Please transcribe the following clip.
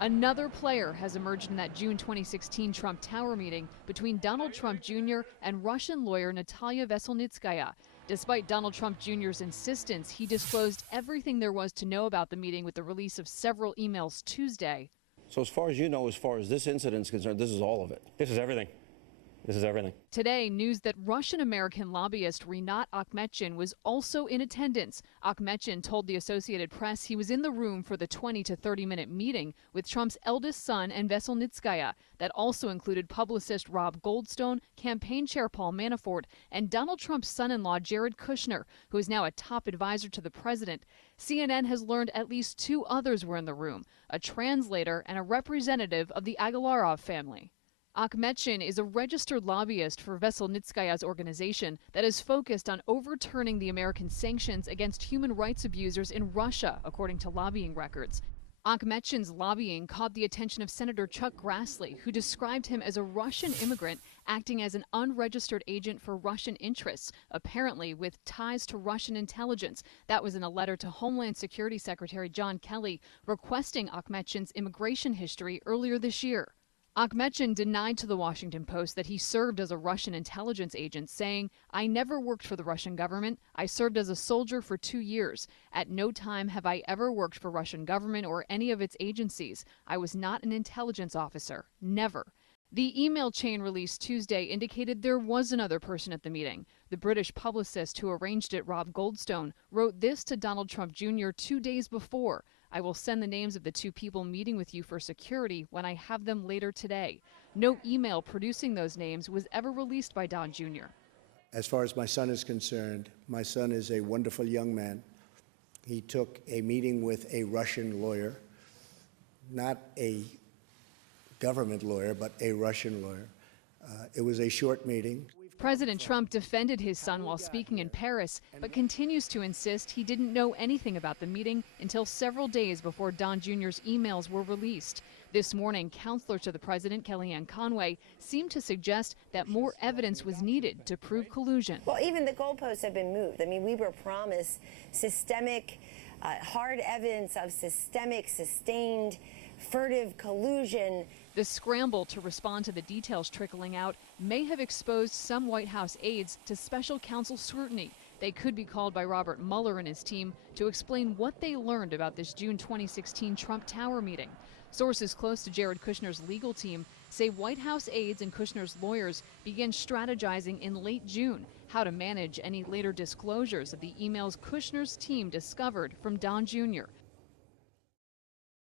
Another player has emerged in that June 2016 Trump Tower meeting between Donald Trump Jr. and Russian lawyer Natalia Veselnitskaya. Despite Donald Trump Jr.'s insistence, he disclosed everything there was to know about the meeting with the release of several emails Tuesday. So as far as you know, as far as this incident is concerned, this is all of it? This is everything. This is everything. Today, news that Russian-American lobbyist Rinat Akhmetyan was also in attendance. Akhmetyan told the Associated Press he was in the room for the 20 to 30-minute meeting with Trump's eldest son and Veselnitskaya. That also included publicist Rob Goldstone, campaign chair Paul Manafort, and Donald Trump's son-in-law Jared Kushner, who is now a top advisor to the president. CNN has learned at least two others were in the room, a translator and a representative of the Agalarov family. Akhmetyan is a registered lobbyist for Veselnitskaya's organization that is focused on overturning the American sanctions against human rights abusers in Russia, according to lobbying records. Akhmetyan's lobbying caught the attention of Senator Chuck Grassley, who described him as a Russian immigrant acting as an unregistered agent for Russian interests, apparently with ties to Russian intelligence. That was in a letter to Homeland Security Secretary John Kelly requesting Akhmetyan's immigration history earlier this year. Akhmetyan denied to the Washington Post that he served as a Russian intelligence agent, saying, "I never worked for the Russian government. I served as a soldier for 2 years. At no time have I ever worked for Russian government or any of its agencies. I was not an intelligence officer. Never." The email chain released Tuesday indicated there was another person at the meeting. The British publicist who arranged it, Rob Goldstone, wrote this to Donald Trump Jr. 2 days before. "I will send the names of the two people meeting with you for security when I have them later today." No email producing those names was ever released by Don Jr. As far as my son is concerned, my son is a wonderful young man. He took a meeting with a Russian lawyer, not a government lawyer, but a Russian lawyer. It was a short meeting. President Trump defended his son while speaking in Paris, but continues to insist he didn't know anything about the meeting until several days before Don Jr.'s emails were released. This morning, counselor to the president, Kellyanne Conway, seemed to suggest that more evidence was needed to prove collusion. Well, even the goalposts have been moved. I mean, we were promised systemic, hard evidence of systemic, sustained, furtive collusion. The scramble to respond to the details trickling out may have exposed some White House aides to special counsel scrutiny. They could be called by Robert Mueller and his team to explain what they learned about this June 2016 Trump Tower meeting. Sources close to Jared Kushner's legal team say White House aides and Kushner's lawyers began strategizing in late June how to manage any later disclosures of the emails Kushner's team discovered from Don Jr.